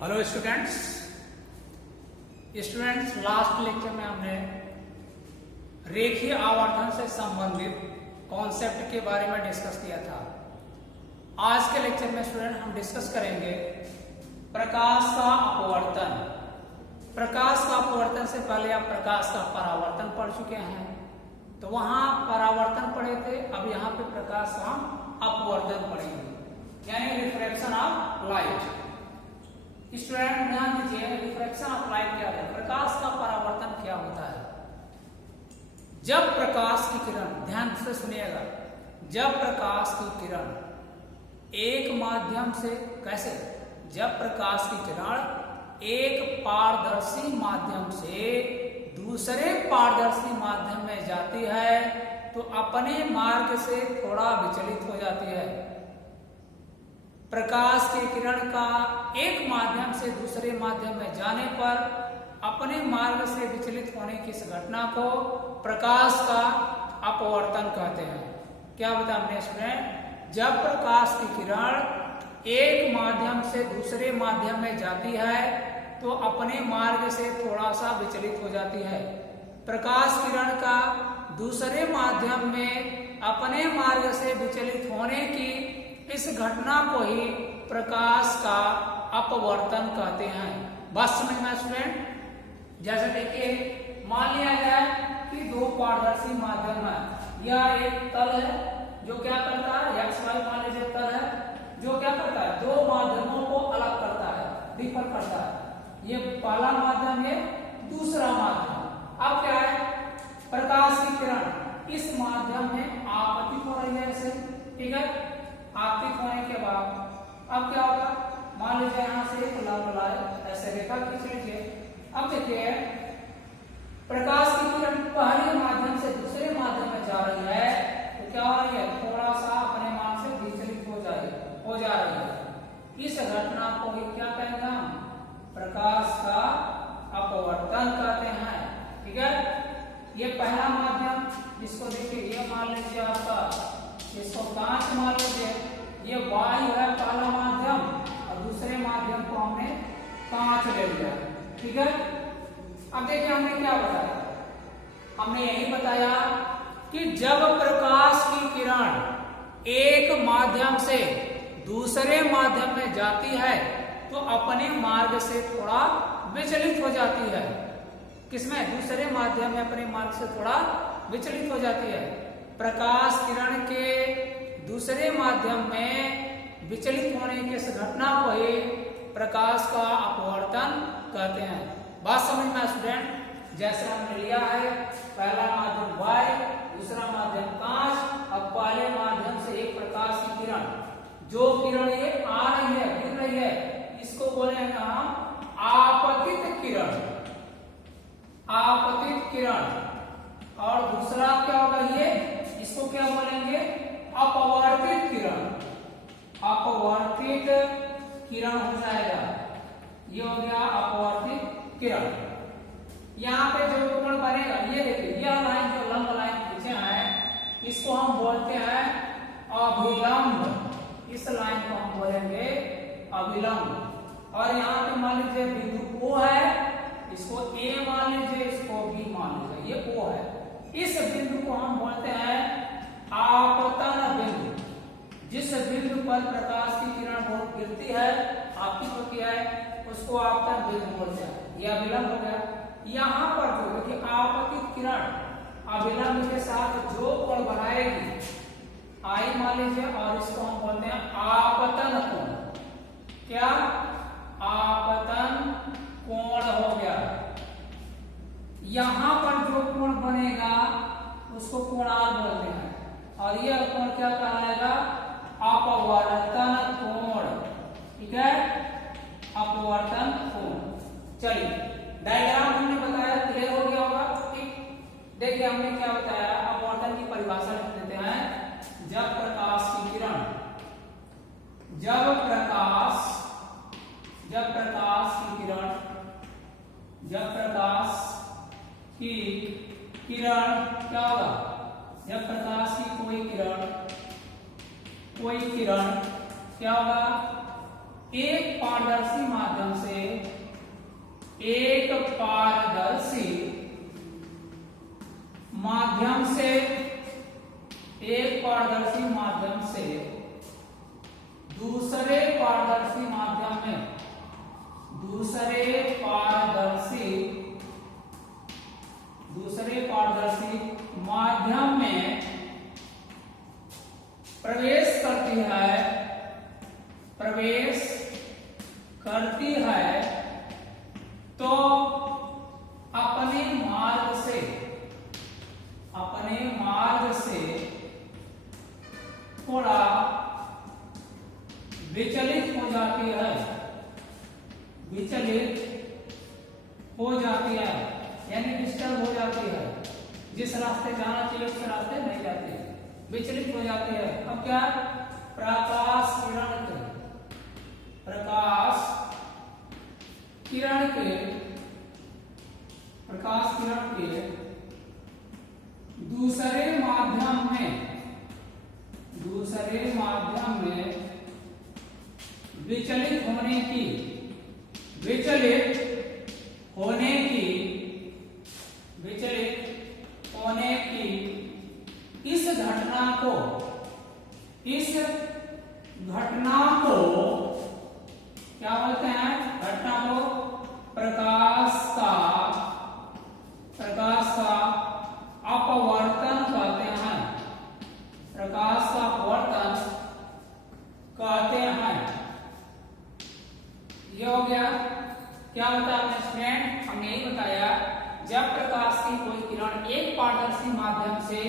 Hello students, last lecture में हमने रेखीय आवर्धन से संबंधित कॉन्सेप्ट के बारे में डिस्कस किया था। आज के लेक्चर में स्टूडेंट हम डिस्कस करेंगे प्रकाश का अपवर्तन। प्रकाश का अपवर्तन से पहले आप प्रकाश का परावर्तन पढ़ चुके हैं, तो वहां परावर्तन पढ़े थे। अब यहाँ पे प्रकाश का अपवर्तन पढ़ेंगे, यानी रिफ्रैक्शन ऑफ लाइट। स्टूडेंट ध्यान दीजिए, रिफ्रैक्शन ऑफ लाइट क्या है, प्रकाश का परावर्तन क्या होता है। जब प्रकाश की किरण, ध्यान से सुनिएगा, जब प्रकाश की किरण एक माध्यम से, कैसे, जब प्रकाश की किरण एक पारदर्शी माध्यम से दूसरे पारदर्शी माध्यम में जाती है तो अपने मार्ग से थोड़ा विचलित हो जाती है। प्रकाश की किरण का एक माध्यम से दूसरे माध्यम में जाने पर अपने मार्ग से विचलित होने की इस घटना को प्रकाश का अपवर्तन कहते हैं। क्या बता हमने स्टूडेंट, जब प्रकाश की किरण एक माध्यम से दूसरे माध्यम में जाती है तो अपने मार्ग से थोड़ा सा विचलित हो जाती है। प्रकाश किरण का दूसरे माध्यम में अपने मार्ग से विचलित होने की इस घटना को ही प्रकाश का अपवर्तन कहते हैं। बात समझ में स्टूडेंट? जैसे देखिए, मान लिया जाए कि दो पारदर्शी माध्यम है। यह एक तल है जो क्या करता है, एक्स वाई मान लीजिए तल है जो क्या करता है, दो माध्यमों को अलग करता है, डिफर करता है। ये पहला माध्यम है, दूसरा माध्यम। अब क्या है, प्रकाश की किरण इस माध्यम में आपतित हो रही है ऐसे, ठीक है। आपतित होने के बाद अब क्या होगा, मान लीजिए यहां से एक लंब लाए, ऐसे रेखा खींच लीजिए। अब देखिए, प्रकाश की किरण पहले माध्यम से दूसरे माध्यम में जा रही है तो क्या हो रही है, थोड़ा सा अपने मान से विचलित हो जा रही है। इस घटना को ही क्या कहेंगे हम, प्रकाश का अपवर्तन कहते हैं, ठीक है। ये पहला माध्यम, इसको देखिए, ये मान लीजिए आपका, इसको कांच मान लीजिए, ये वायु है पहला माध्यम और दूसरे माध्यम को हमने कांच ले लिया, ठीक है। अब देखिए हमने क्या बताया, हमने यही बताया कि जब प्रकाश की किरण एक माध्यम से दूसरे माध्यम में जाती है तो अपने मार्ग से थोड़ा विचलित हो जाती है। किसमें, दूसरे माध्यम में अपने मार्ग से थोड़ा विचलित हो जाती है। प्रकाश किरण के दूसरे माध्यम में विचलित होने की इस घटना को ही प्रकाश का अपवर्तन कहते हैं। बात समझ में स्टूडेंट? जैसे हमने लिया है, पहला माध्यम वायु, दूसरा माध्यम कांच। अब पहले माध्यम से एक प्रकाश की किरण, जो किरण ये आ रही है, गिर रही है, इसको बोलेंगे हम आपतित किरण, आपतित किरण। और दूसरा क्या होगा, ये इसको क्या बोलेंगे, अपवर्तित किरण, अपवर्तित किरण हो जाएगा। ये हो गया अपवर्तित किरण। यहाँ पे जो कोण बनेगा, ये देखिए, यह लाइन जो लंब लाइन खींचे हैं इसको हम बोलते हैं अभिलंब। इस लाइन को हम बोलेंगे अभिलंब। और यहाँ पे मान लीजिए बिंदु O है, इसको A मान लीजिए, इसको B मान लीजिए, ये O है। इस बिंदु को हम बोलते हैं आपतन बिंदु। जिस बिंदु पर प्रकाश की किरण बहुत गिरती है, आपतित होती है, उसको आपतन बिंदु बोलते हैं। यह अभिलंब हो गया। यहाँ पर जो देखिए, आपतित किरण अभिलंब के साथ जो कोण बनाएगी, आई मान लीजिए, और इसको हम बोलते हैं आपतन कोण। क्या, आपतन कोण हो गया। यहां पर जो कोण बनेगा उसको कोणाल बोलते हैं, और यह कोण क्या कहलाएगा, अपवर्तन कोण, ठीक है, अपवर्तन कोण। चलिए, डायग्राम हमने बताया, क्लियर हो गया होगा, ठीक। देखिए हमने क्या बताया, अपवर्तन की परिभाषा लिख देते हैं। जब प्रकाश की किरण, जब प्रकाश की किरण क्या होगा, जब प्रकाश की कोई किरण क्या होगा, एक पारदर्शी माध्यम से एक पारदर्शी माध्यम से दूसरे पारदर्शी माध्यम में प्रवेश करती है तो अपने मार्ग से थोड़ा विचलित हो जाती है, यानी डिस्टर्ब हो जाती है। जिस रास्ते जाना चाहिए उस रास्ते नहीं जाती, विचलित हो जाती है। अब क्या, प्रकाश किरण के दूसरे माध्यम में विचलित होने की इस घटना को क्या बोलते हैं? घटना को प्रकाश का अपवर्तन कहते हैं। ये हो गया। क्या बताया आपने स्टूडेंट? हमने यही बताया, जब प्रकाश की कोई किरण एक पारदर्शी माध्यम से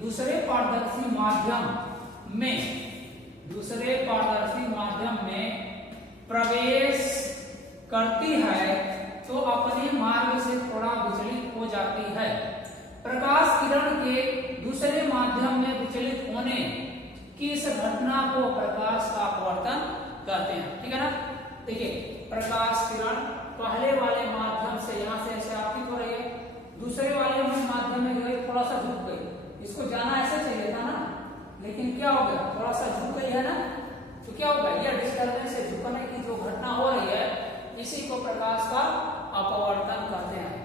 दूसरे पारदर्शी माध्यम में प्रवेश करती है तो अपने मार्ग से थोड़ा विचलित हो जाती है। प्रकाश किरण के दूसरे माध्यम में विचलित होने की इस घटना को प्रकाश का अपवर्तन कहते हैं। ठीक है ना? देखिए, प्रकाश किरण पहले वाले माध्यम से यहाँ से ऐसे आपतित हो रही है, दूसरे वाले माध्यम में गई, थोड़ा सा झुक गई। इसको जाना ऐसे चाहिए था ना, लेकिन क्या हो गया? थोड़ा सा झुक गई है ना, तो क्या होगा? यह डिस्टर्बेंस से झुकने की जो घटना हो रही है, इसी को प्रकाश का अपवर्तन कहते हैं।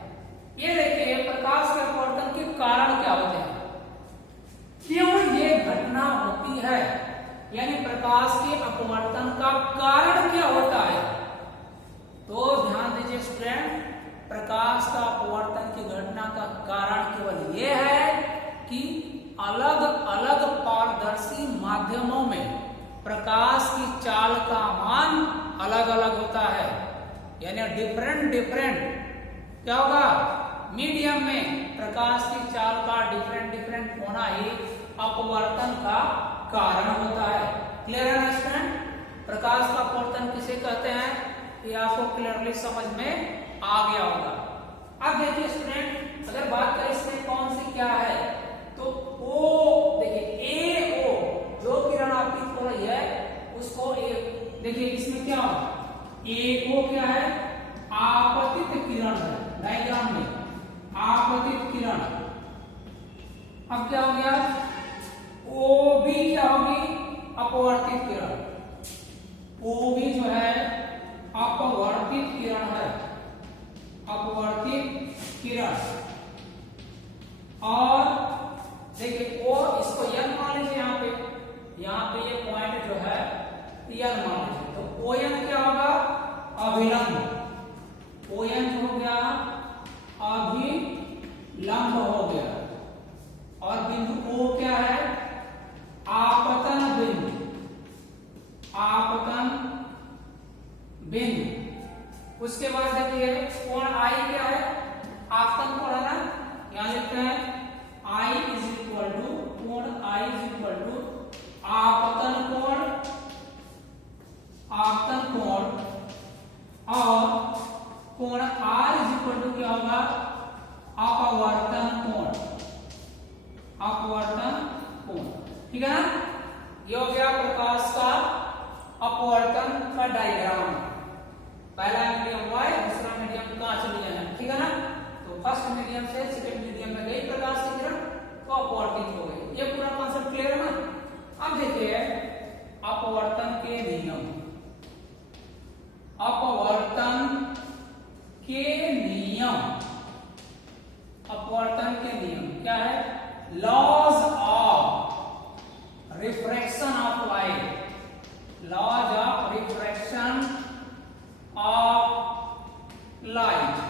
ये देखिए, प्रकाश के अपवर्तन के कारण क्या होते हैं, क्यों ये घटना होती है, यानी प्रकाश के अपवर्तन का कारण क्या होता है? तो ध्यान दीजिए स्टूडेंट, प्रकाश का अपवर्तन की घटना का कारण केवल यह है कि अलग अलग पारदर्शी माध्यमों में प्रकाश की चाल का मान अलग अलग होता है, यानी डिफरेंट क्या होगा? मीडियम में प्रकाश की चाल का डिफरेंट होना ही अपवर्तन का कारण होता है। क्लियर है ना स्टूडेंट? प्रकाश का अपवर्तन किसे कहते हैं, ये आपको क्लियरली समझ में आ गया होगा। अब देखिए स्टूडेंट, अगर बात करें इसमें कौन सी क्या है, तो ओ देखिए, ए ओ जो किरण आपतित हो रही है उसको देखिए इसमें क्या हो, ए ओ क्या है? आपतित किरण है। डायग्राम में आपतित किरण। अब क्या हो गया? ओ भी क्या होगी? अपवर्तित किरण। ओ भी जो है अपवर्तित किरण है, अपवर्तित किरण। और देखिए ओ, इसको यन मान लीजिए, यहाँ पे ये पॉइंट जो है यन मान लीजिए, तो ओ यन क्या होगा? अभिलंब। ओ यन हो गया अभिलंब हो गया। और बिंदु ओ क्या है? आपतन बिंदु। उसके बाद देखिए कोण आई क्या है? आपतन कोण है ना, यहां लिखते हैं I इज इक्वल टू कोण I इज इक्वल टू आपतन कोण और कोण R इज इक्वल टू क्या होगा? अपवर्तन कोण। ठीक है ना? ये हो गया प्रकाश का अपवर्तन का डायग्राम। पहला मीडियम y, दूसरा मीडियम कांच लिया है। ठीक है ना? तो फर्स्ट मीडियम से सेकंड मीडियम में गई प्रकाश की किरण, तो अपवर्तित हो गई। ये पूरा कॉन्सेप्ट क्लियर है ना? अब देखिए अपवर्तन के नियम। अपवर्तन के laws of refraction of light.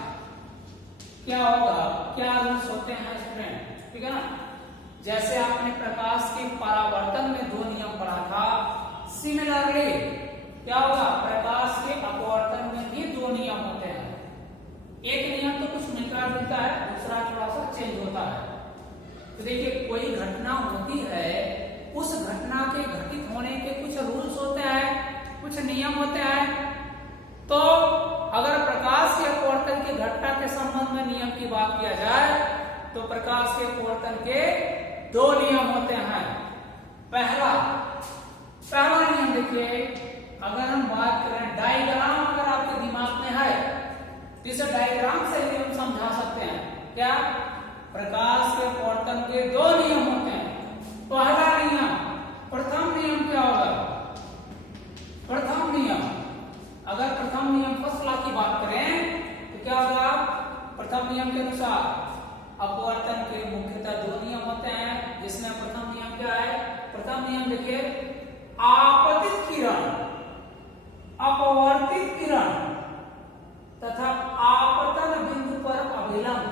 क्या होगा, क्या रूल्स होते हैं स्टूडेंट, ठीक है ना। जैसे आपने प्रकाश के परावर्तन में 2 नियम पढ़ा था, सिमिलरली क्या होगा, प्रकाश के अपवर्तन में भी 2 नियम होते हैं। एक नियम तो कुछ मिलता जुलता है, दूसरा थोड़ा सा चेंज होता है। तो देखिए, कोई घटना होती है, उस घटना के घटित होने के कुछ रूल्स होते हैं, कुछ नियम होते हैं। तो अगर प्रकाश के अपवर्तन की घटना के संबंध में नियम की बात किया जाए तो प्रकाश के अपवर्तन के 2 नियम होते हैं। पहला नियम देखिए, अगर हम बात करें डायग्राम, अगर आपके दिमाग में है तो इसे डायग्राम से ही हम समझा सकते हैं। क्या, प्रकाश के अपवर्तन के 2 नियम होते हैं। पहला नियम, प्रथम नियम क्या होगा, प्रथम नियम, अगर प्रथम नियम फर्स्ट लॉ की बात करें तो क्या होगा, प्रथम नियम के अनुसार अपवर्तन के मुख्यतः 2 नियम होते हैं, जिसमें प्रथम नियम क्या है, प्रथम नियम देखिए, आपतित किरण, अपवर्तित किरण तथा आपतन बिंदु पर अभिलंब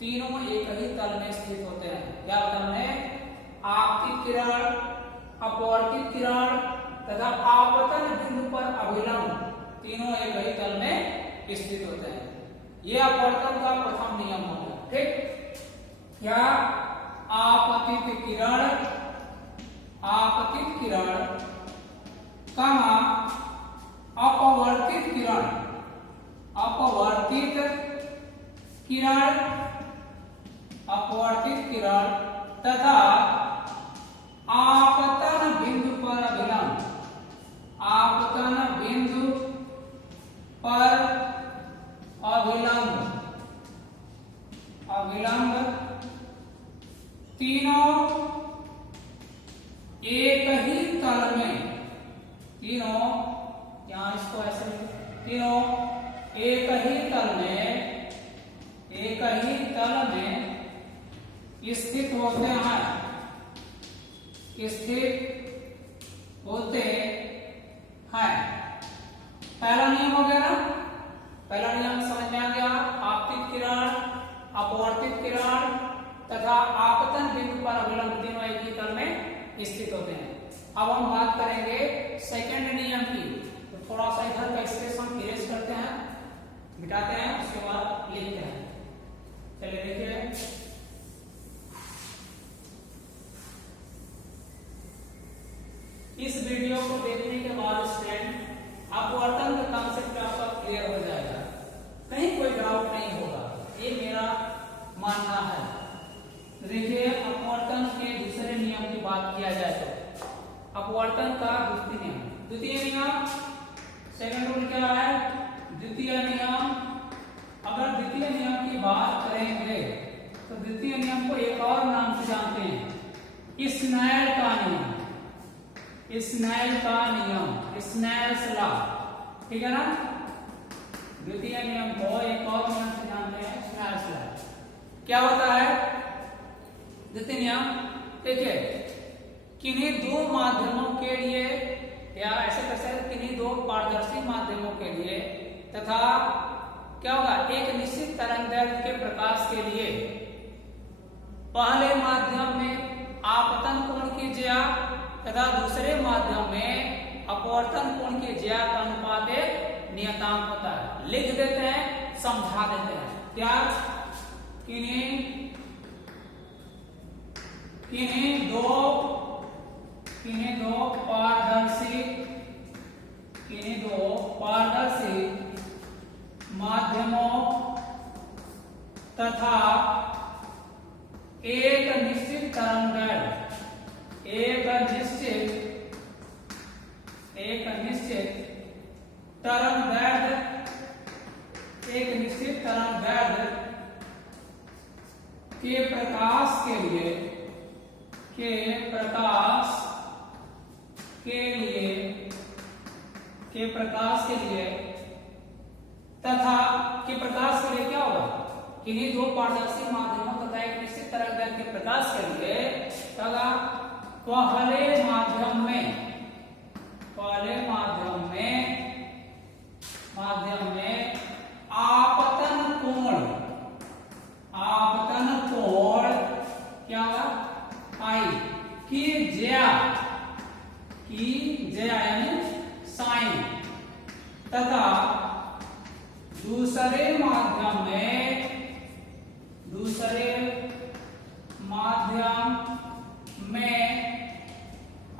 तीनों एक ही तल में स्थित होते हैं। क्या बताया हमने, आपतित किरण, अपवर्तित किरण तथा आपतन बिंदु पर अभिलंब तीनों एक ही तल में स्थित होते हैं। यह अपवर्तन का प्रथम नियम होगा। ठीक, क्या, आपतित किरण, अपवर्तित किरण, तथा आपतन बिंदु पर अभिलंब, आपतन बिंदु पर अभिलंब तीनों एक ही तल में, तीनों, यहां इसको ऐसे, तीनों एक ही तल में स्थित होते हैं, स्थित होते हैं। पहला नियम हो गया ना, पहला नियम समझ में आ गया, आपतित किरण, अपवर्तित किरण तथा आपतन बिंदु पर अभिलंब तीनों एक ही तल में स्थित होते हैं। अब हम बात करेंगे सेकंड नियम की। तो थोड़ा सा इधर का स्पेस हम इरेज करते हैं, मिटाते हैं, उसके बाद लिखते हैं। चलिए देखिए, इस वीडियो को देखने के बाद स्टूडेंट अपवर्तन का कॉन्सेप्ट आपका क्लियर हो जाएगा, कहीं कोई डाउट नहीं होगा, ये मेरा मानना है। देखिए, अपवर्तन के दूसरे नियम की बात किया जाए तो अपवर्तन का द्वितीय नियम, सेकंड रूल क्या है, द्वितीय नियम। अगर द्वितीय नियम की बात करेंगे तो द्वितीय नियम को एक और नाम से जानते हैं, स्नेल का नियम, स्नेल का नियम, स्नेल्स लॉ, ठीक है ना। द्वितीय नियम को एक और नाम से जानते हैं, स्नेल्स लॉ। क्या होता है द्वितीय नियम, देखिए, किन्हीं 2 माध्यमों के लिए, या ऐसे कर सकते, किन्हीं 2 पारदर्शी माध्यमों के लिए तथा क्या होगा, एक निश्चित तरंगदैर्घ्य के प्रकाश के लिए पहले माध्यम में आपतन कोण की ज्या तथा दूसरे माध्यम में अपवर्तन कोण की ज्या का अनुपात एक नियतांक होता है। लिख देते हैं, समझा देते हैं। क्या, किन्हीं दो पारदर्शी माध्यमों तथा एक निश्चित तरंगदैर्घ्य, एक निश्चित तरंगदैर्घ्य के प्रकाश के लिए तथा के प्रकाश के लिए क्या होगा, किन्हीं 2 पारदर्शी माध्यमों तथा एक निश्चित तरंगदैर्घ्य के प्रकाश के लिए पहले साइन तथा दूसरे माध्यम में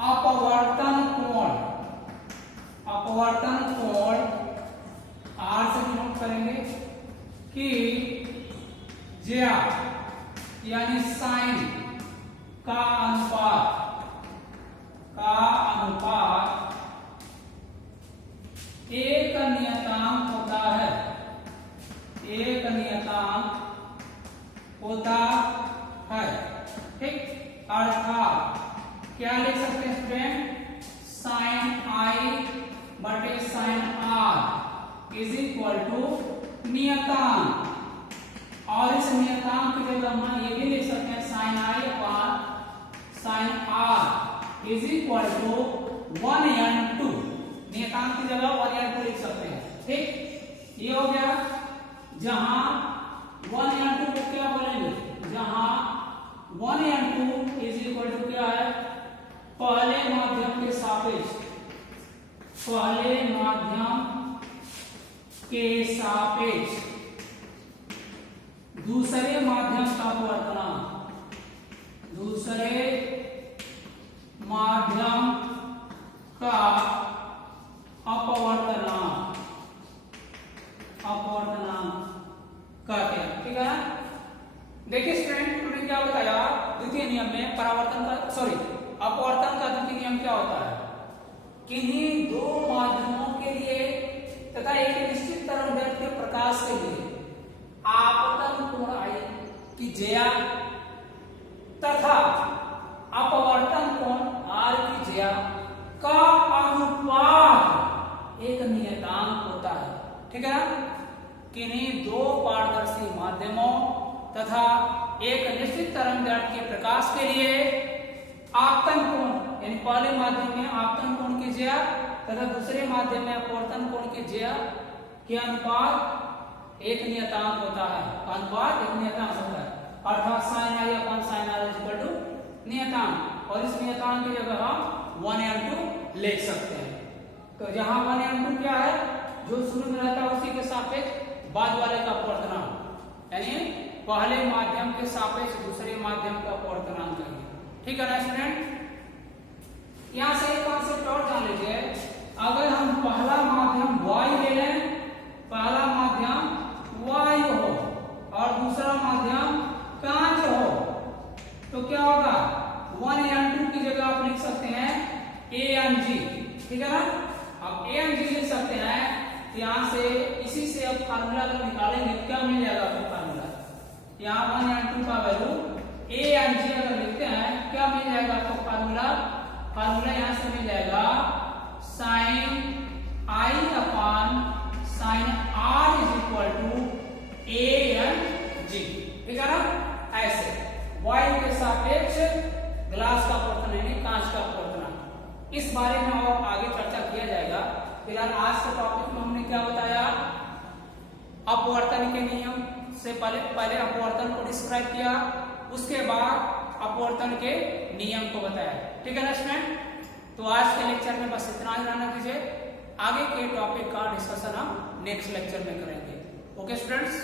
अपवर्तन कोण आर से नोट करेंगे कि ज्या यानी साइन का अनुपात एक नियतांक होता है ठीक। अर्थात क्या लिख सकते हैं स्टूडेंट, साइन आई बटे sine r is equal to नियतांक, और इस नियतांक की जगह हम ये भी लिख सकते हैं sine i upon sine r is equal to 1n2, नियतांक की जगह 1n2 लिख सकते हैं ठीक। ये हो गया, जहां 1n2 को क्या बोलेंगे, जहां 1n2 इज इक्वल टू क्या है, पहले माध्यम के सापेक्ष दूसरे माध्यम का अपवर्तनांक, कहते हैं ठीक है ना। देखिए स्टूडेंट, हमने क्या बताया द्वितीय नियम में अपवर्तन का द्वितीय नियम क्या होता है, किन्हीं दो माध्यमों के लिए तथा एक निश्चित तरंगदैर्घ्य के प्रकाश के लिए आपतन कोण आई की ज्या तथा अपवर्तन कोण आर की ज्या का अनुपात एक नियतांक होता है ठीक है ना। किन्हीं दो पारदर्शी माध्यमों तथा एक निश्चित तरंगदैर्घ्य के प्रकाश के लिए आपतन कोण यानी पहले माध्यम में आपतन कोण की ज्या तथा दूसरे माध्यम में अपवर्तन कोण की ज्या के अनुपात एक नियतांक होता है, अर्थात sine i upon sine r is equal to नियतांक, और इस नियतांक की जगह हम 1n2 लिख सकते हैं। तो जहां 1n2 क्या है, जो शुरू में रहता है उसी के सापेक्ष बाद वाले का अपवर्तनांक, यानी पहले माध्यम के सापेक्ष दूसरे माध्यम का अपवर्तनांक करेंगे ठीक है ना स्टूडेंट। यहां से एक कॉन्सेप्ट और जान लीजिए, अगर हम पहला माध्यम y ले लें, पहला माध्यम वायु हो और दूसरा माध्यम कांच हो, तो क्या होगा, 1n2 की जगह आप लिख सकते हैं Ag ठीक है ना। अब Ag लिख सकते हैं, यहां से इसी से अब फार्मूला अगर निकालेंगे क्या मिल जाएगा आपको फार्मूला, यहाँ 1n2 का वैल्यू Ag अगर लिखते हैं क्या मिल जाएगा आपको फार्मूला यहां से मिल जाएगा sine i upon sine r is equal to Ag ठीक है ना। ऐसे वायु के सापेक्ष ग्लास का अपवर्तन यानी कांच का अपवर्तन, इस बारे में और आगे चर्चा किया जाएगा। फिलहाल आज के टॉपिक में हमने क्या बताया, अपवर्तन के नियम से पहले अपवर्तन को डिस्क्राइब किया, उसके बाद अपवर्तन के नियम को बताया ठीक है ना स्टूडेंट। तो आज के लेक्चर में बस इतना ही रहना दीजिए, आगे के टॉपिक का डिस्कशन हम नेक्स्ट लेक्चर में करेंगे। Okay students.